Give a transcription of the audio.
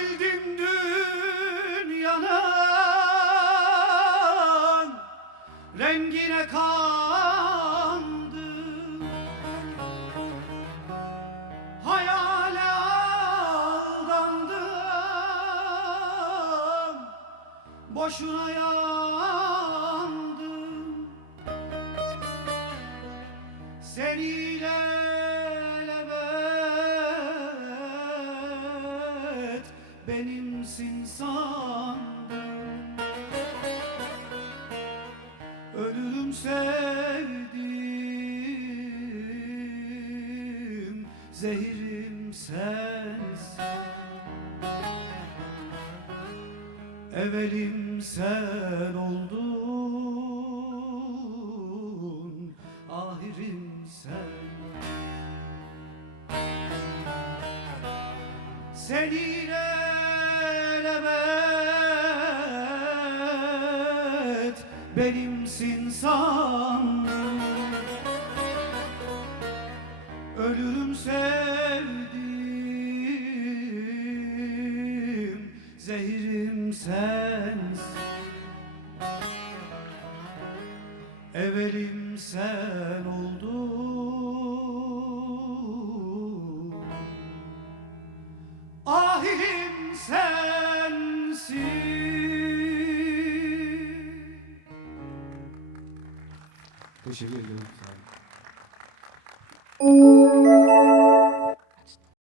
Eğildim dünyanın rengine kandım Hayale aldandım Boşuna yandım. Seniyle sevdim Zehirim sensin. Evelim sen oldun Ahirim sen. Seninle elebet benimsin sandım. Ölürüm sevdim. Zehirim sensin. Evelim sen oldun 不行，这人不杀你。